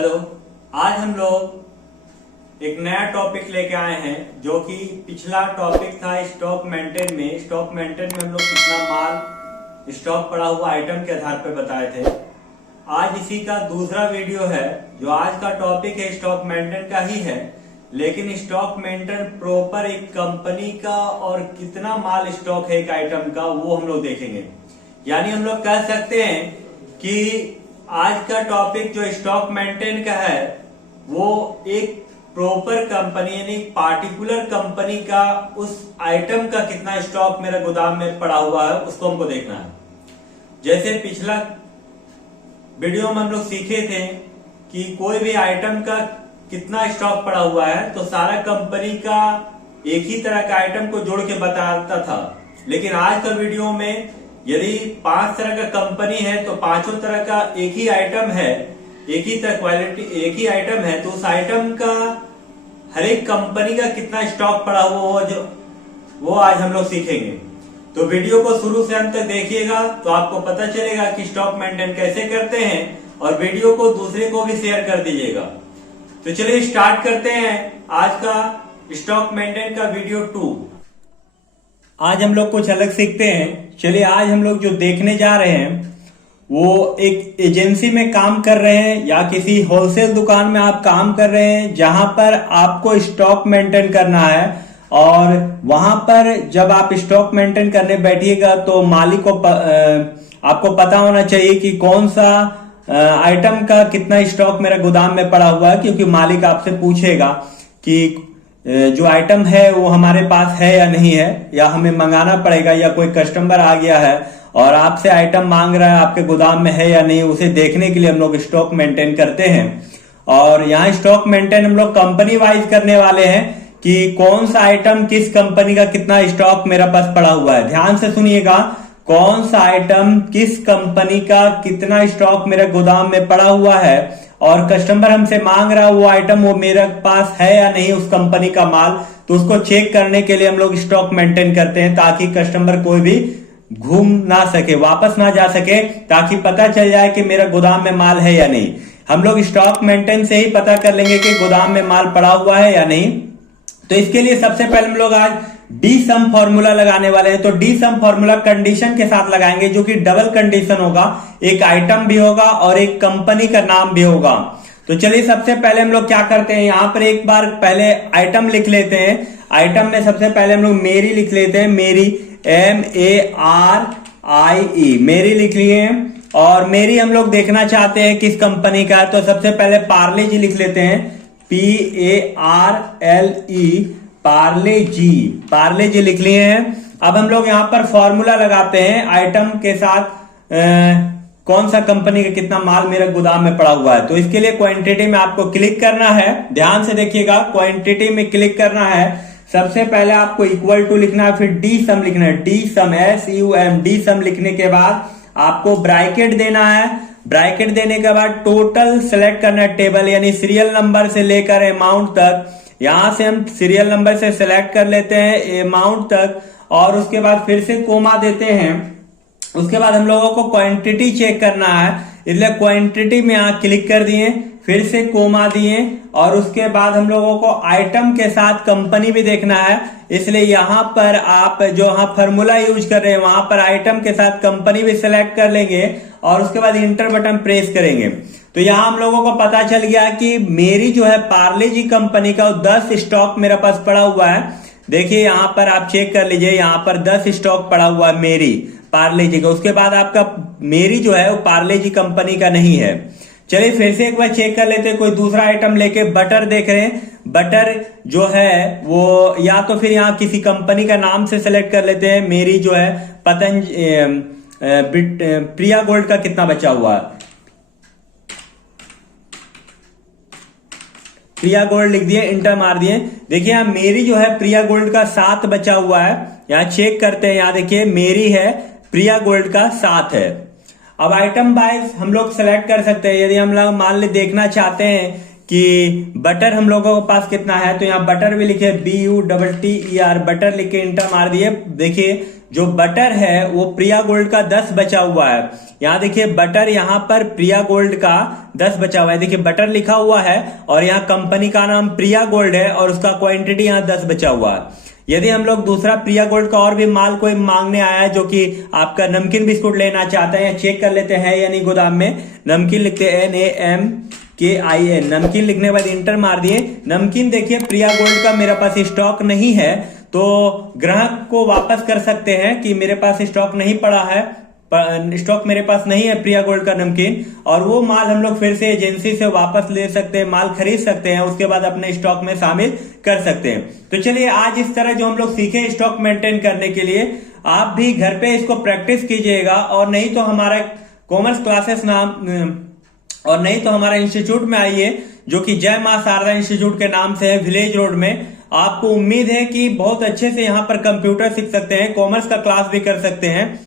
Hello. आज हम लोग एक नया टॉपिक लेके आए हैं जो कि पिछला टॉपिक था स्टॉक मेंटेन में। स्टॉक मेंटेन में हम लोग कितना माल स्टॉक पड़ा हुआ आइटम के आधार पर बताए थे। आज इसी का दूसरा वीडियो है। जो आज का टॉपिक है स्टॉक मेंटेन का ही है, लेकिन स्टॉक मेंटेन प्रॉपर एक कंपनी का और कितना माल स्टॉक है एक आइटम का वो हम लोग देखेंगे। यानी हम लोग कह सकते हैं कि आज का टॉपिक जो स्टॉक मेंटेन का है वो एक प्रॉपर कंपनी यानी पार्टिकुलर कंपनी का उस आइटम का कितना स्टॉक मेरे गोदाम में पड़ा हुआ है उसको हमको देखना है। जैसे पिछला वीडियो में हम लोग सीखे थे कि कोई भी आइटम का कितना स्टॉक पड़ा हुआ है तो सारा कंपनी का एक ही तरह का आइटम को जोड़ के बताता था। लेकिन आज का वीडियो में यदि 5 तरह का कंपनी है तो पांचों तरह का एक ही आइटम है, एक ही तरह क्वालिटी एक ही आइटम है, तो उस आइटम का हर एक कंपनी का कितना स्टॉक पड़ा हुआ जो वो आज हम लोग सीखेंगे। तो वीडियो को शुरू से अंत तक देखिएगा तो आपको पता चलेगा कि स्टॉक मेंटेन कैसे करते हैं, और वीडियो को दूसरे को भी शेयर कर दीजिएगा। तो चलिए स्टार्ट करते हैं आज का स्टॉक मेंटेन का वीडियो 2। आज हम लोग कुछ अलग सीखते हैं। चलिए आज हम लोग जो देखने जा रहे हैं वो एक एजेंसी में काम कर रहे हैं या किसी होलसेल दुकान में आप काम कर रहे हैं जहां पर आपको स्टॉक मेंटेन करना है। और वहां पर जब आप स्टॉक मेंटेन करने बैठिएगा तो मालिक को आपको पता होना चाहिए कि कौन सा आइटम का कितना स्टॉक मेरा गोदाम में पड़ा हुआ है, क्योंकि मालिक आपसे पूछेगा कि जो आइटम है वो हमारे पास है या नहीं है, या हमें मंगाना पड़ेगा, या कोई कस्टमर आ गया है और आपसे आइटम मांग रहा है आपके गोदाम में है या नहीं, उसे देखने के लिए हम लोग स्टॉक मेंटेन करते हैं। और यहाँ स्टॉक मेंटेन हम लोग कंपनी वाइज करने वाले हैं कि कौन सा आइटम किस कंपनी का कितना स्टॉक मेरा पास पड़ा हुआ है। ध्यान से सुनिएगा, कौन सा आइटम किस कंपनी का कितना स्टॉक मेरे गोदाम में पड़ा हुआ है, और कस्टमर हमसे मांग रहा है वो आइटम वो मेरे पास है या नहीं उस कंपनी का माल, तो उसको चेक करने के लिए हम लोग स्टॉक मेंटेन करते हैं ताकि कस्टमर कोई भी घूम ना सके, वापस ना जा सके, ताकि पता चल जाए कि मेरा गोदाम में माल है या नहीं। हम लोग स्टॉक मेंटेन से ही पता कर लेंगे कि गोदाम में माल पड़ा हुआ है या नहीं। तो इसके लिए सबसे पहले हम लोग आज डी सम फॉर्मूला लगाने वाले हैं। तो डी सम फॉर्मूला कंडीशन के साथ लगाएंगे जो कि डबल कंडीशन होगा, एक आइटम भी होगा और एक कंपनी का नाम भी होगा। तो चलिए सबसे पहले हम लोग क्या करते हैं, यहां पर एक बार पहले आइटम लिख लेते हैं। आइटम में सबसे पहले हम लोग मेरी लिख लेते हैं, मेरी MARIE मेरी लिख लिए। और मेरी हम लोग देखना चाहते हैं किस कंपनी का है, तो सबसे पहले पार्ले जी लिख लेते हैं, PARLE पार्ले जी लिख लिए हैं। अब हम लोग यहां पर फॉर्मूला लगाते हैं आइटम के साथ कौन सा कंपनी का कितना माल मेरे गोदाम में पड़ा हुआ है। तो इसके लिए क्वांटिटी में आपको क्लिक करना है, ध्यान से देखिएगा, क्वांटिटी में क्लिक करना है। सबसे पहले आपको इक्वल टू लिखना है, फिर डी सम लिखना है, डी सम SUM डी सम लिखने के बाद आपको ब्रैकेट देना है। ब्रैकेट देने के बाद टोटल सेलेक्ट करना है, टेबल यानी सीरियल नंबर से लेकर अमाउंट तक। यहां से हम सीरियल नंबर से सिलेक्ट कर लेते हैं अमाउंट तक, और उसके बाद फिर से कोमा देते हैं। उसके बाद हम लोगों को क्वांटिटी चेक करना है, इसलिए क्वांटिटी में यहां क्लिक कर दिए, फिर से कोमा दिए, और उसके बाद हम लोगों को आइटम के साथ कंपनी भी देखना है, इसलिए यहां पर आप जो यहां फॉर्मूला यूज कर रहे हैं वहां पर आइटम के साथ कंपनी भी सिलेक्ट कर लेंगे, और उसके बाद इंटर बटन प्रेस करेंगे। तो यहां हम लोगों को पता चल गया कि मेरी जो है पार्ले जी कंपनी का 10 स्टॉक मेरे पास पड़ा हुआ है। देखिए यहां पर आप चेक कर लीजिए, यहां पर 10 स्टॉक पड़ा हुआ है मेरी पार्ले जी का। उसके बाद आपका मेरी जो है वो पार्ले जी कंपनी का नहीं है। चलिए फिर से एक बार चेक कर लेते हैं, कोई दूसरा आइटम लेके बटर देख रहे हैं। बटर जो है वो या तो फिर यहाँ किसी कंपनी का नाम से सिलेक्ट कर लेते हैं। मेरी जो है प्रिया गोल्ड का कितना बचा हुआ है, प्रिया गोल्ड लिख दिए, इंटर मार दिए। देखिए यहाँ मेरी जो है प्रिया गोल्ड का 7 बचा हुआ है। यहाँ चेक करते हैं, यहाँ देखिए मेरी है, प्रिया गोल्ड का 7 है। अब आइटम वाइज हम लोग सेलेक्ट कर सकते हैं। यदि हम लोग मान ले देखना चाहते हैं कि बटर हम लोगों के पास कितना है, तो यहाँ बटर भी लिखे BUTTER बटर लिख के इंटर मार दिए। देखिए जो बटर है वो प्रिया गोल्ड का 10 बचा हुआ है। यहाँ देखिए बटर, यहाँ पर प्रिया गोल्ड का 10 बचा हुआ है। देखिए बटर लिखा हुआ है और यहाँ कंपनी का नाम प्रिया गोल्ड है और उसका क्वांटिटी यहाँ 10 बचा हुआ है। यदि हम लोग दूसरा प्रिया गोल्ड का और भी माल कोई मांगने आया है जो कि आपका नमकीन बिस्कुट लेना चाहते हैं, चेक कर लेते हैं यानी गोदाम में नमकीन लिखते हैं NAMKIN, नमकीन लिखने के बाद इंटर मार दिए। नमकीन देखिए प्रिया गोल्ड का मेरे पास स्टॉक नहीं है, तो ग्राहक को वापस कर सकते हैं कि मेरे पास स्टॉक नहीं पड़ा है, स्टॉक मेरे पास नहीं है प्रिया गोल्ड का नमकीन, और वो माल हम लोग फिर से एजेंसी से वापस ले सकते हैं, माल खरीद सकते हैं, उसके बाद अपने स्टॉक में शामिल कर सकते हैं। तो चलिए आज इस तरह जो हम लोग सीखे स्टॉक मेंटेन करने के लिए, आप भी घर पे इसको प्रैक्टिस कीजिएगा, और नहीं तो हमारा कॉमर्स क्लासेस और नहीं तो हमारा इंस्टीट्यूट में आइए जो कि जय मां शारदा इंस्टीट्यूट के नाम से है, विलेज रोड में। आपको उम्मीद है कि बहुत अच्छे से यहाँ पर कंप्यूटर सीख सकते हैं, कॉमर्स का क्लास भी कर सकते हैं।